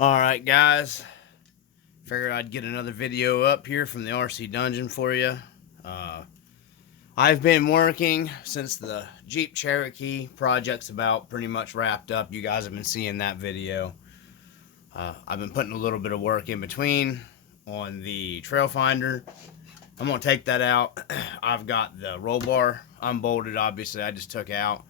Alright guys, figured I'd get another video up here from the RC Dungeon for you. I've been working since the Jeep Cherokee project's about pretty much wrapped up. You guys have been seeing that video. I've been putting a little bit of work in between on the trail finder. I'm going to take that out. I've got the roll bar unbolted, obviously I just took out.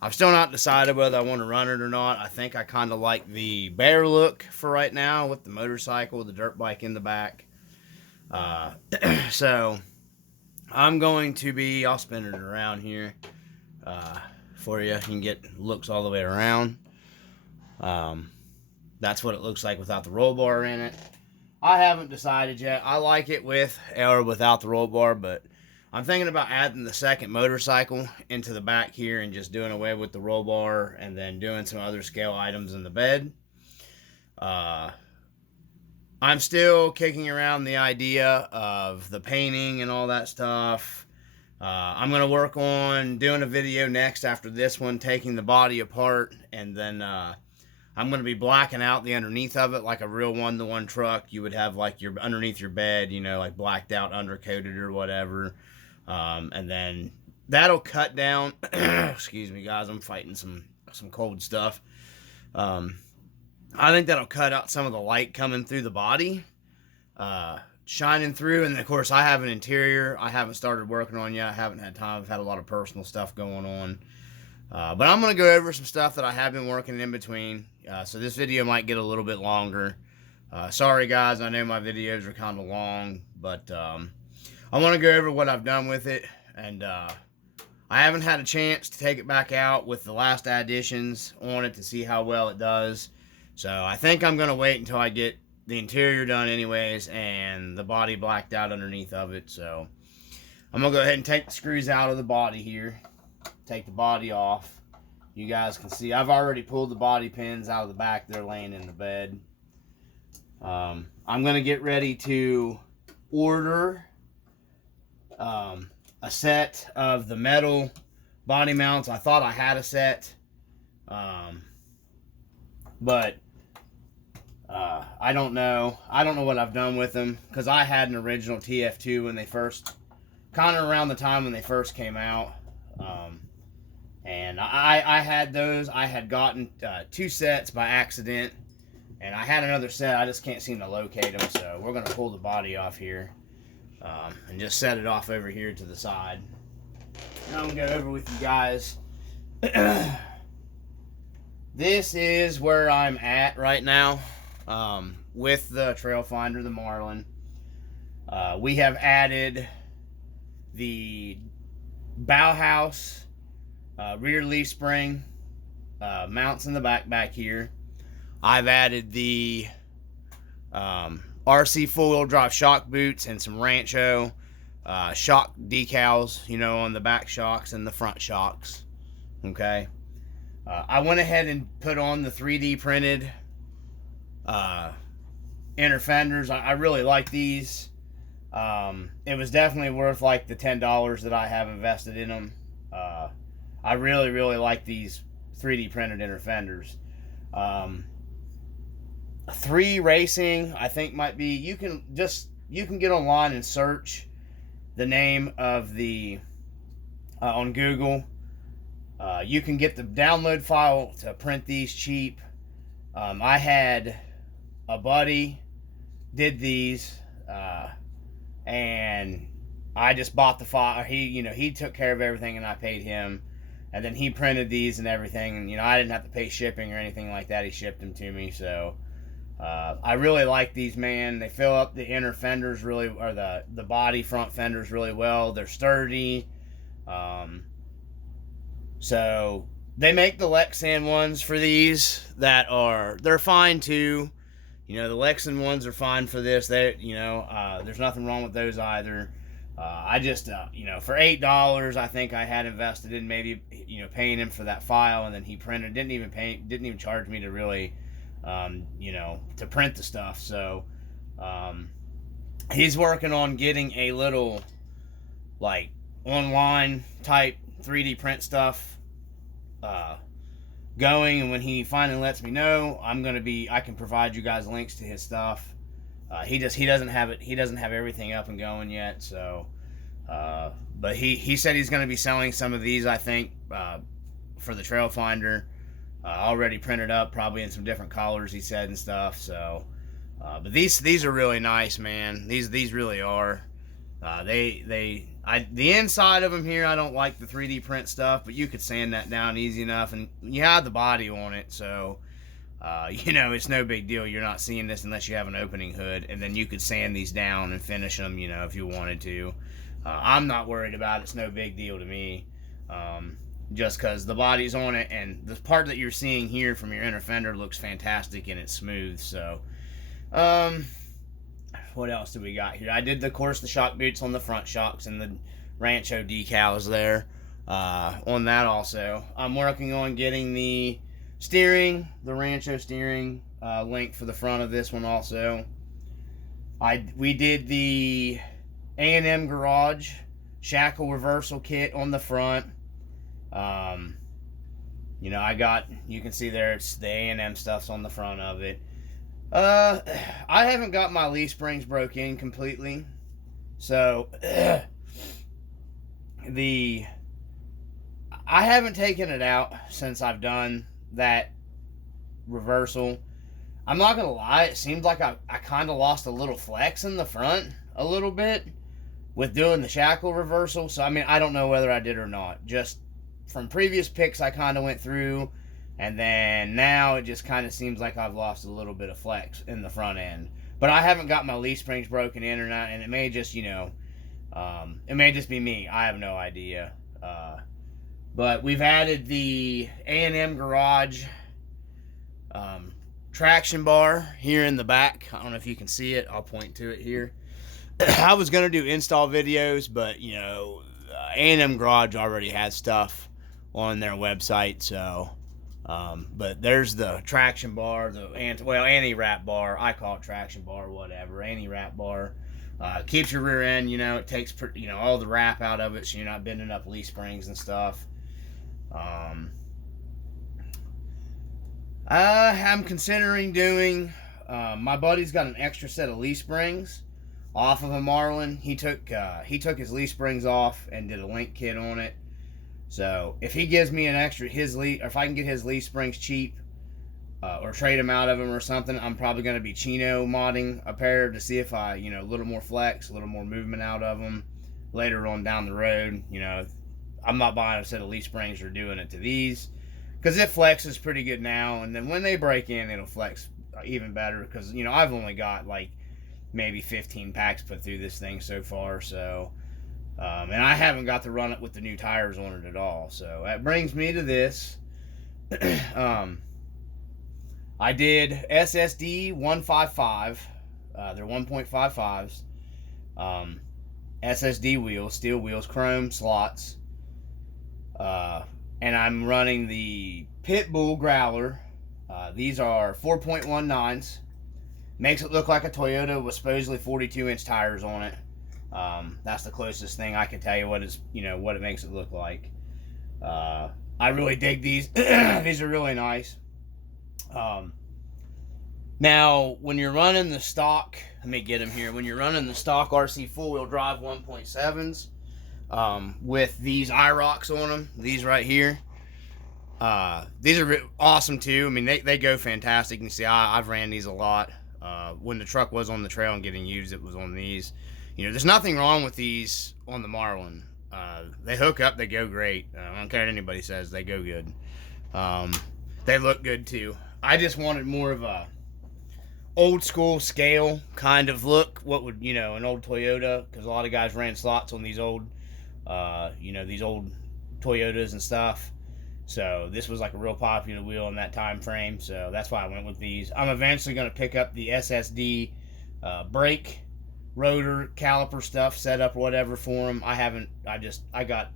I've still not decided whether I want to run it or not. I think I kind of like the bear look for right now with the motorcycle, the dirt bike in the back. So I'm going to be, I'll spin it around here for you. You can get looks all the way around. That's what it looks like without the roll bar in it. I haven't decided yet. I like it with or without the roll bar, but I'm thinking about adding the second motorcycle into the back here and just doing away with the roll bar and then doing some other scale items in the bed. I'm still kicking around the idea of the painting and all that stuff. I'm going to work on doing a video next after this one, taking the body apart, and then I'm going to be blacking out the underneath of it like a real one-to-one truck. You would have like your underneath your bed, you know, like blacked out, undercoated or whatever. And then that'll cut down. Excuse me, guys. I'm fighting some cold stuff. I think that'll cut out some of the light coming through the body, shining through. And of course, I have an interior I haven't started working on yet. I haven't had time. I've had a lot of personal stuff going on. But I'm going to go over some stuff that I have been working in between. So this video might get a little bit longer. Sorry, guys. I know my videos are kind of long, but I want to go over what I've done with it. And I haven't had a chance to take it back out with the last additions on it to see how well it does. So I think I'm going to wait until I get the interior done anyways and the body blacked out underneath of it. So I'm going to go ahead and take the screws out of the body here. Take the body off. You guys can see I've already pulled the body pins out of the back. They're laying in the bed. I'm going to get ready to order a set of the metal body mounts. I thought I had a set, but I don't know. I don't know what I've done with them because I had an original TF2 when they first, kind of around the time when they first came out. And I had those. I had gotten 2 sets by accident, and I had another set. I just can't seem to locate them, so we're going to pull the body off here and just set it off over here to the side. Now I'm going to go over with you guys. This is where I'm at right now with the trail finder, the Marlin. We have added the Bauhaus rear leaf spring mounts in the back here. I've added the RC four-wheel drive shock boots and some Rancho shock decals, you know, on the back shocks and the front shocks. Okay. I went ahead and put on the 3D printed inner fenders. I really like these. It was definitely worth like the $10 that I have invested in them. I really like these 3D printed inner fenders. 3 Racing, I think might be, you can get online and search the name of the on Google. You can get the download file to print these cheap. I had a buddy did these, and I just bought the file. He took care of everything, and I paid him. And then he printed these and everything, and I didn't have to pay shipping or anything like that. He shipped them to me, so I really like these, man. They fill up the inner fenders really, or the body front fenders really well. They're sturdy. So they make the Lexan ones for these they're fine too. The Lexan ones are fine for this. There's nothing wrong with those either. I just, for $8, I think I had invested in maybe, paying him for that file, and then he printed. Didn't even charge me to really, to print the stuff. So, he's working on getting a little, like, online type 3D print stuff going, and when he finally lets me know, I can provide you guys links to his stuff. He doesn't have it. He doesn't have everything up and going yet. So, but he said he's going to be selling some of these. I think for the Trail Finder, already printed up, probably in some different colors. He said and stuff. So, but these are really nice, man. These really are. The inside of them here, I don't like the 3D print stuff, but you could sand that down easy enough, and you have the body on it, so. It's no big deal. You're not seeing this unless you have an opening hood, and then you could sand these down and finish them, if you wanted to. I'm not worried about it. It's no big deal to me. Just because the body's on it, and the part that you're seeing here from your inner fender looks fantastic and it's smooth. So, what else do we got here? I did, of course, the shock boots on the front shocks and the Rancho decals there on that also. I'm working on getting the Rancho steering link for the front of this one also. We did the A&M Garage shackle reversal kit on the front. You can see there, it's the A&M stuff's on the front of it. I haven't got my leaf springs broke in completely, so I haven't taken it out since I've done that reversal. I'm not gonna lie, it seems like I kind of lost a little flex in the front a little bit with doing the shackle reversal. So I don't know whether I did or not. Just from previous picks I kind of went through, and then now it just kind of seems like I've lost a little bit of flex in the front end. But I haven't got my leaf springs broken in or not, and it may just it may just be me. I have no idea. But we've added the A&M Garage traction bar here in the back. I don't know if you can see it. I'll point to it here. I was going to do install videos, but, A&M Garage already has stuff on their website. So, but there's the traction bar, anti-wrap bar. I call it traction bar, whatever. Anti-wrap bar. Keeps your rear end, it takes, all the wrap out of it, so you're not bending up leaf springs and stuff. I'm considering doing, my buddy's got an extra set of leaf springs off of a Marlin. He took his leaf springs off and did a link kit on it. So if he gives me an extra, or if I can get his leaf springs cheap, or trade them out of him or something, I'm probably going to be chino modding a pair to see if I, a little more flex, a little more movement out of them later on down the road. I'm not buying a set of leaf springs or doing it to these, because it flexes pretty good now, and then when they break in, it'll flex even better, because, I've only got like maybe 15 packs put through this thing so far, so, and I haven't got to run it with the new tires on it at all. So that brings me to this. I did SSD 155, they're 1.55s, SSD wheels, steel wheels, chrome slots, and I'm running the Pitbull Growler. These are 4.19s. Makes it look like a Toyota with supposedly 42-inch tires on it. That's the closest thing I can tell you what it makes it look like. I really dig these. These are really nice. Now, when you're running the stock, let me get them here. When you're running the stock RC four-wheel drive 1.7s, with these IROCs on them, these right here, these are awesome too. They go fantastic. You can see I've ran these a lot. When the truck was on the trail and getting used, it was on these. There's nothing wrong with these on the Marlin. They hook up, they go great. I don't care what anybody says, they go good. They look good too. I just wanted more of a old school scale kind of look. What would, an old Toyota, because a lot of guys ran slots on these old, these old Toyotas and stuff. So this was like a real popular wheel in that time frame. So that's why I went with these. I'm eventually going to pick up the SSD brake, rotor, caliper stuff, set up whatever for them. I got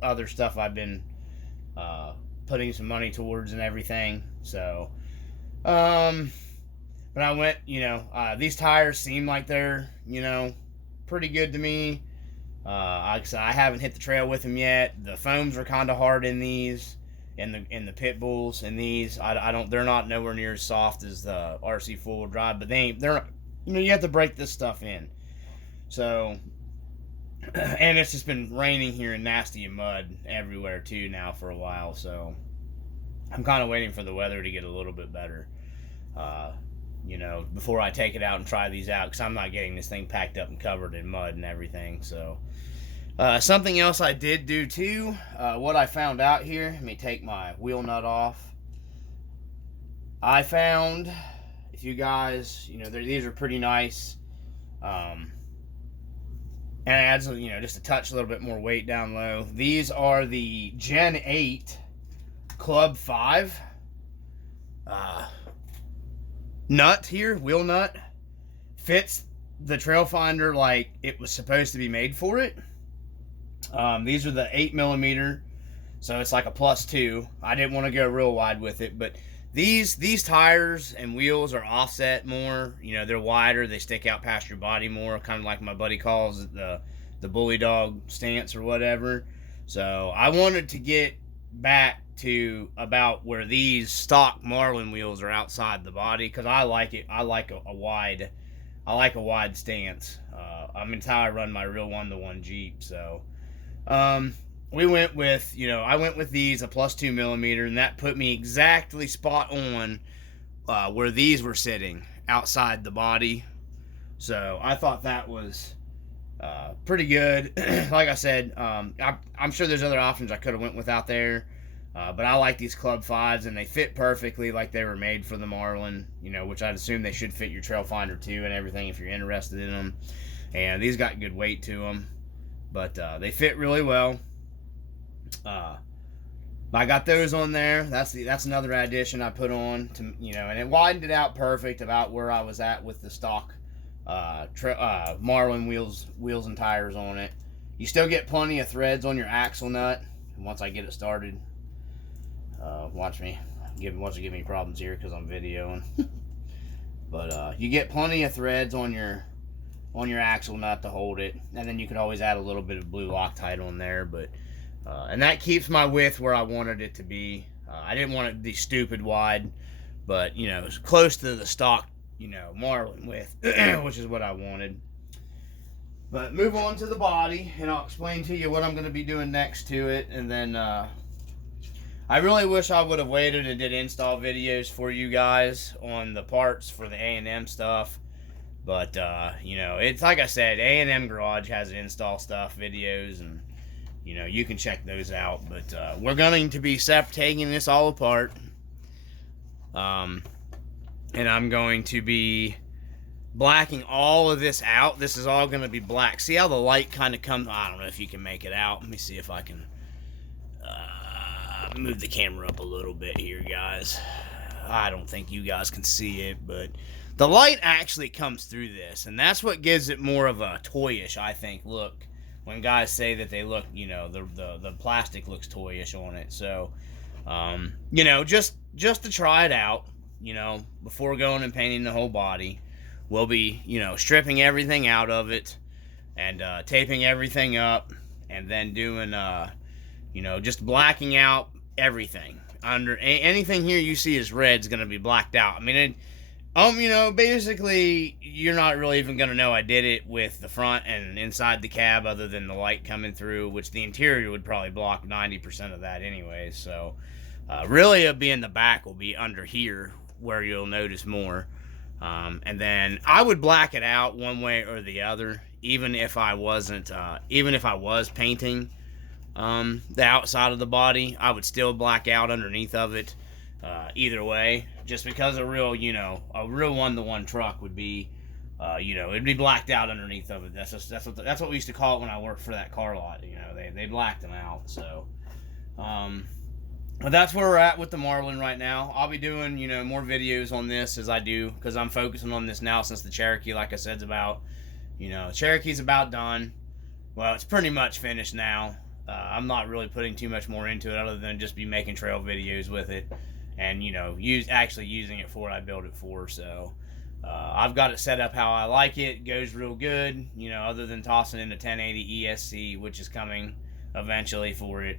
other stuff I've been putting some money towards and everything. So, but I went, these tires seem like they're, pretty good to me. Like I said, I haven't hit the trail with them yet. The foams are kind of hard in these. in the pit bulls. And these, I don't, they're not nowhere near as soft as the RC 4-wheel drive, but they're not, you have to break this stuff in. So, and it's just been raining here and nasty and mud everywhere too now for a while. So I'm kind of waiting for the weather to get a little bit better, before I take it out and try these out, because I'm not getting this thing packed up and covered in mud and everything. So something else I did do too, what I found out here, let me take my wheel nut off. I found, if you guys, these are pretty nice, and it adds, just a touch, a little bit more weight down low. These are the Gen 8 Club 5 nut here, wheel nut. Fits the trail finder like it was supposed to be made for it. These are the 8mm, so it's like a +2. I didn't want to go real wide with it, but these tires and wheels are offset more. They're wider, they stick out past your body more, kind of like my buddy calls it the bully dog stance or whatever. So I wanted to get back to about where these stock Marlin wheels are outside the body, because I like it. I like a wide stance. It's how I run my real 1-to-1 Jeep. So we went with, I went with these, a +2mm, and that put me exactly spot on where these were sitting outside the body. So I thought that was pretty good. Like I said, I'm sure there's other options I could have went with out there, but I like these Club 5s, and they fit perfectly like they were made for the Marlin, which I'd assume they should fit your trail finder too and everything if you're interested in them. And these got good weight to them, but they fit really well. I got those on there. That's another addition I put on to, and it widened it out perfect about where I was at with the stock Marlin wheels and tires on it. You still get plenty of threads on your axle nut once I get it started. Watch me give me problems here because I'm videoing. But you get plenty of threads on your axle nut to hold it, and then you could always add a little bit of blue Loctite on there. But and that keeps my width where I wanted it to be. I didn't want it to be stupid wide, but it's close to the stock Marlin width, which is what I wanted. But move on to the body, and I'll explain to you what I'm going to be doing next to it. And then I really wish I would have waited and did install videos for you guys on the parts for the A&M stuff. But it's like I said, A&M Garage has install stuff videos, and you can check those out. But we're going to be taking this all apart, and I'm going to be blacking all of this out. This is all going to be black. See how the light kind of comes? I don't know if you can make it out. Let me see if I can move the camera up a little bit here, guys. I don't think you guys can see it, but the light actually comes through this, and that's what gives it more of a toyish, I think, look. When guys say that they look, the plastic looks toyish on it. So, just to try it out, before going and painting the whole body, we'll be, stripping everything out of it and taping everything up, and then doing, just blacking out everything. Anything here you see is red is going to be blacked out. I mean, basically, you're not really even going to know I did it with the front and inside the cab, other than the light coming through, which the interior would probably block 90% of that anyways. So, really, it'll be in the back, will be under here, where you'll notice more. And then I would black it out one way or the other, even if I was painting the outside of the body, I would still black out underneath of it. Either way, just because a real 1-to-1 truck would be, it'd be blacked out underneath of it. That's what we used to call it when I worked for that car lot. They blacked them out. So, but that's where we're at with the Marlin right now. I'll be doing, more videos on this as I do, because I'm focusing on this now since the Cherokee, like I said, is about, Cherokee's about done. Well, it's pretty much finished now. I'm not really putting too much more into it other than just be making trail videos with it. And actually using it for what I built it for. So I've got it set up how I like it. It goes real good, other than tossing in the 1080 ESC, which is coming eventually for it.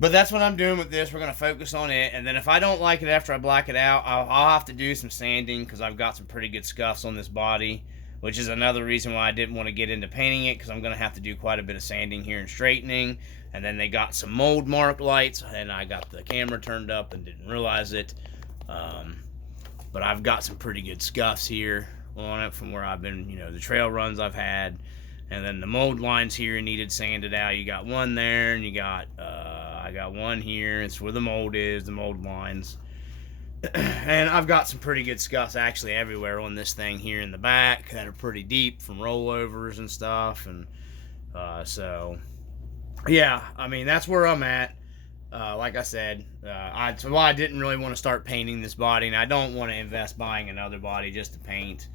But that's what I'm doing with this. We're going to focus on it. And then if I don't like it after I black it out, I'll have to do some sanding because I've got some pretty good scuffs on this body, which is another reason why I didn't want to get into painting it, because I'm going to have to do quite a bit of sanding here and straightening. And then they got some mold marked lights, and I got the camera turned up and didn't realize it. But I've got some pretty good scuffs here on it from where I've been, the trail runs I've had. And then the mold lines here needed sanded out. You got one there, and you got, I got one here. It's where the mold is, the mold lines. And I've got some pretty good scuffs actually everywhere on this thing here in the back that are pretty deep from rollovers and stuff. And so, yeah, I mean, that's where I'm at. Like I said, that's why I didn't really want to start painting this body, and I don't want to invest buying another body just to paint.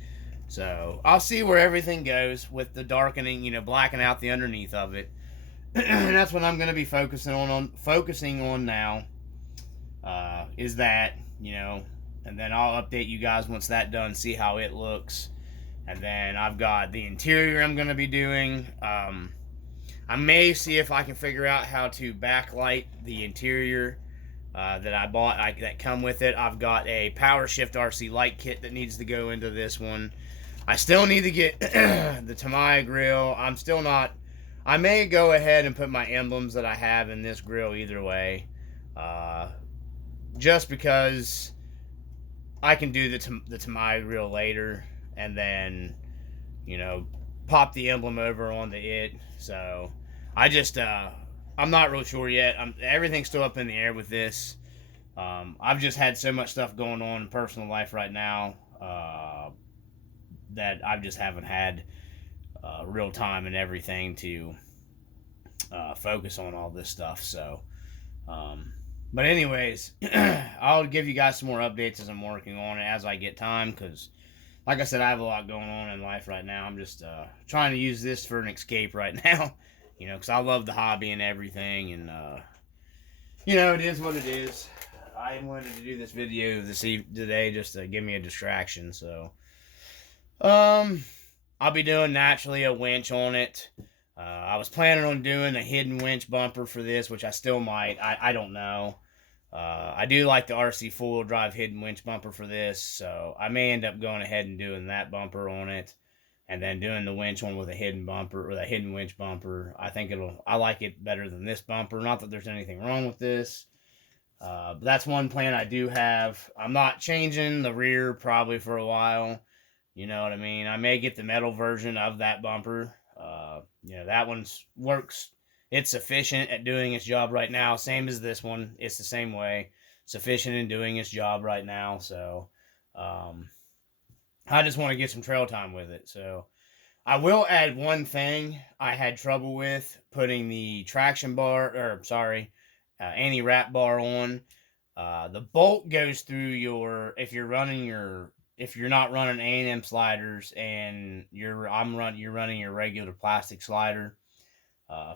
So I'll see where everything goes with the darkening, blacking out the underneath of it. And that's what I'm going to be focusing on now. Is that, and then I'll update you guys once that's done, see how it looks. And then I've got the interior I'm going to be doing. I may see if I can figure out how to backlight the interior that I bought that come with it. I've got a Power Shift RC light kit that needs to go into this one. I still need to get the Tamiya grill. I'm still not. I may go ahead and put my emblems that I have in this grill either way, just because I can do the Tamiya grill later and then, pop the emblem over onto it. So I just I'm not real sure yet. Everything's still up in the air with this. I've just had so much stuff going on in personal life right now that I just haven't had real time and everything to focus on all this stuff. So, but anyways, I'll give you guys some more updates as I'm working on it as I get time, because like I said, I have a lot going on in life right now. I'm just trying to use this for an escape right now, because I love the hobby and everything, and it is what it is. I wanted to do this video today just to give me a distraction. So I'll be doing naturally a winch on it. I was planning on doing a hidden winch bumper for this, which I still might. I don't know. I do like the RC four-wheel drive hidden winch bumper for this, so I may end up going ahead and doing that bumper on it, and then doing the winch one with a hidden bumper, or the hidden winch bumper. I like it better than this bumper. Not that there's anything wrong with this. But that's one plan I do have. I'm not changing the rear probably for a while. You know what I mean? I may get the metal version of that bumper. That works. It's sufficient at doing its job right now. Same as this one. It's the same way. Sufficient in doing its job right now. So, I just want to get some trail time with it. So, I will add one thing I had trouble with putting the anti-wrap bar on. The bolt goes through if you're not running A&M sliders and you're running your regular plastic slider.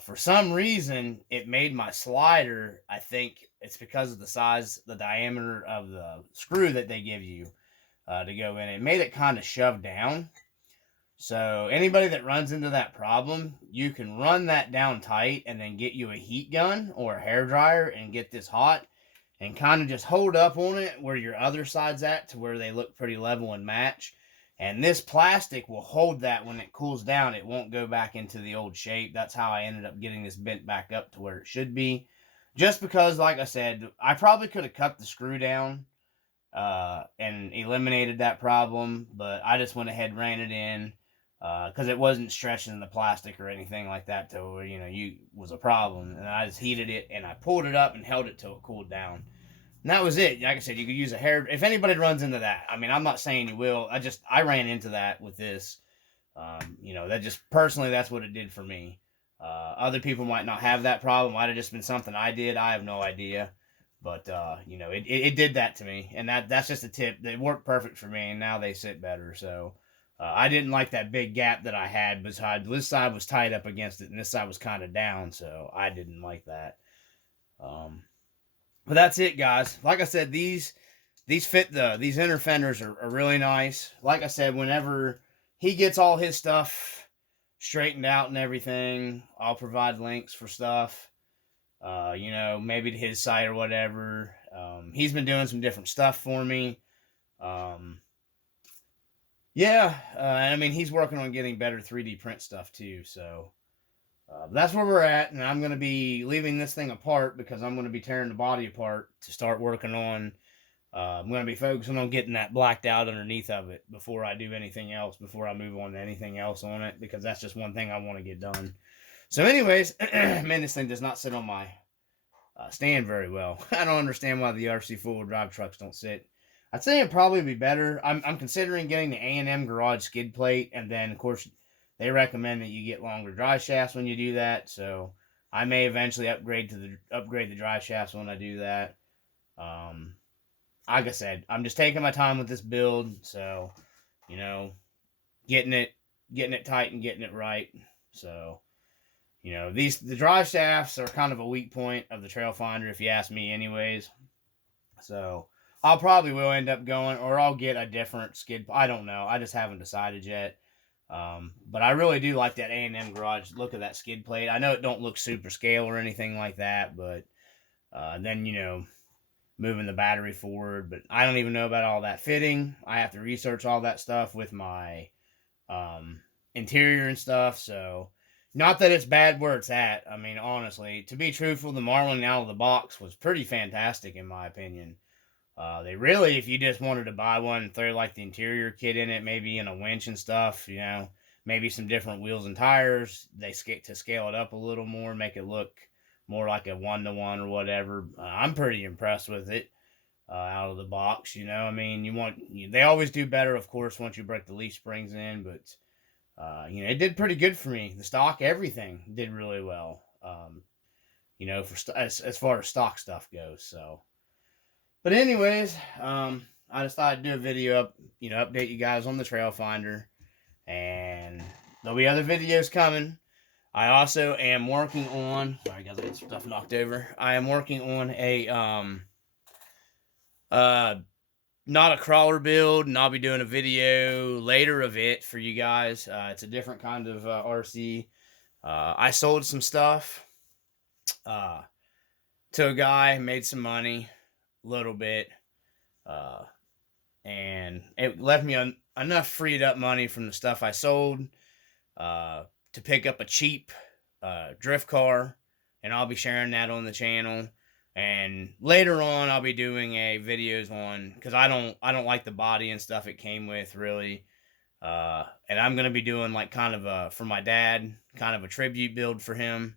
For some reason, it made my slider, I think it's because of the diameter of the screw that they give you to go in. It made it kind of shoved down. So anybody that runs into that problem, you can run that down tight and then get you a heat gun or a hairdryer and get this hot and kind of just hold up on it where your other side's at to where they look pretty level and match. And this plastic will hold that when it cools down. It won't go back into the old shape. That's how I ended up getting this bent back up to where it should be. Just because, like I said, I probably could have cut the screw down and eliminated that problem. But I just went ahead and ran it in because it wasn't stretching the plastic or anything like that to where, was a problem. And I just heated it and I pulled it up and held it till it cooled down. And that was it. Like I said, you could use a hair. If anybody runs into that, I mean, I'm not saying you will. I ran into that with this. That just personally, that's what it did for me. Other people might not have that problem. Might have just been something I did. I have no idea. But, it did that to me. And that's just a tip. It worked perfect for me. And now they sit better. So, I didn't like that big gap that I had. Besides, this side was tied up against it. And this side was kind of down. So, I didn't like that. But that's it, guys. Like I said, these inner fenders are really nice. Like I said, whenever he gets all his stuff straightened out and everything, I'll provide links for stuff. you know, maybe to his site or whatever. He's been doing some different stuff for me. Um, yeah, I mean, he's working on getting better 3D print stuff too. So that's where we're at, and I'm going to be leaving this thing apart because I'm going to be tearing the body apart to start working on. I'm going to be focusing on getting that blacked out underneath of it before I do anything else, before I move on to anything else on it, because that's just one thing I want to get done. So anyways, man, this thing does not sit on my stand very well. I don't understand why the RC four-wheel drive trucks don't sit. I'd say it'd probably be better. I'm considering getting the A&M garage skid plate, and then, of course, they recommend that you get longer drive shafts when you do that, so I may eventually upgrade the drive shafts when I do that. Like I said, I'm just taking my time with this build, so, you know, getting it tight and getting it right. So, you know, the drive shafts are kind of a weak point of the Trail Finder, if you ask me, anyways. So I'll probably will end up going, or I'll get a different skid. I don't know. I just haven't decided yet. But I really do like that A&M garage look of that skid plate. I know it don't look super scale or anything like that, but then, you know, moving the battery forward. But I don't even know about all that fitting. I have to research all that stuff with my interior and stuff. So not that it's bad where it's at. I mean, honestly, to be truthful, the Marlin out of the box was pretty fantastic in my opinion. They really, if you just wanted to buy one and throw like the interior kit in it, maybe in a winch and stuff, you know, maybe some different wheels and tires, they scale it up a little more, make it look more like a 1-to-1 or whatever. I'm pretty impressed with it out of the box. You know, I mean, they always do better, of course, once you break the leaf springs in, but you know, it did pretty good for me. The stock, everything did really well. You know, as far as stock stuff goes. So, but anyways, I just thought I'd do a video update you guys on the Trail Finder, and there'll be other videos coming. I also am working on. Sorry guys, I got stuff knocked over. I am working on a not a crawler build, and I'll be doing a video later of it for you guys. It's a different kind of RC. I sold some stuff to a guy, made some money, a little bit, and it left me enough freed up money from the stuff I sold to pick up a cheap drift car, and I'll be sharing that on the channel. And later on, I'll be doing videos on, because I don't like the body and stuff it came with really. And I'm gonna be doing like kind of for my dad, kind of a tribute build for him.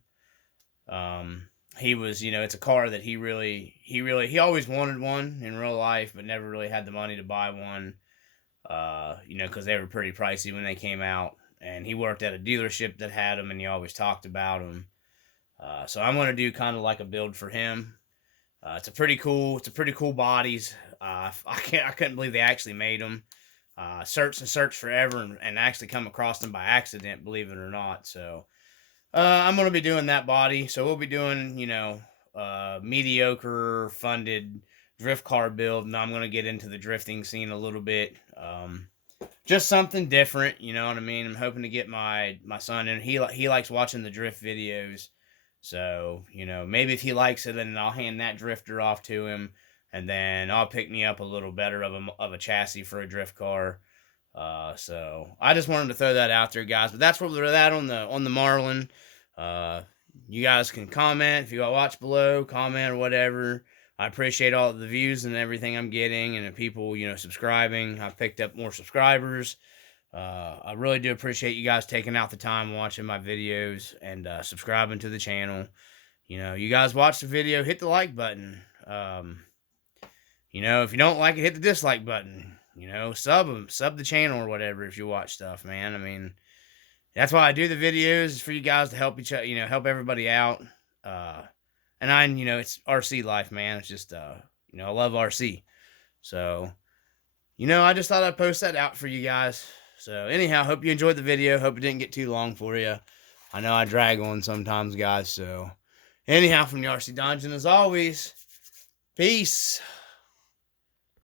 He was, it's a car that he always wanted one in real life, but never really had the money to buy one. Because they were pretty pricey when they came out. And he worked at a dealership that had them, and he always talked about them. So I'm gonna do kind of like a build for him. It's a pretty cool bodies. I couldn't believe they actually made them. Searched forever and actually come across them by accident, believe it or not. So I'm gonna be doing that body. So we'll be doing mediocre funded drift car build, and I'm gonna get into the drifting scene a little bit. Just something different, you know what I mean? I'm hoping to get my son in. He likes watching the drift videos. So, maybe if he likes it, then I'll hand that drifter off to him, and then I'll pick me up a little better of a chassis for a drift car. So I just wanted to throw that out there, guys. But that's where we're at on the Marlin. You guys can comment if you watch below, comment or whatever. I appreciate all the views and everything I'm getting, and the people subscribing. I've picked up more subscribers. I really do appreciate you guys taking out the time watching my videos and subscribing to the channel. You guys watch the video, hit the like button. If you don't like it, hit the dislike button. Sub the channel or whatever if you watch stuff, man. I mean, that's why I do the videos, for you guys to help help everybody out. And it's RC life, man. It's just, I love RC. So, I just thought I'd post that out for you guys. So anyhow, hope you enjoyed the video. Hope it didn't get too long for you. I know I drag on sometimes, guys. So anyhow, from the RC Dungeon, as always, peace.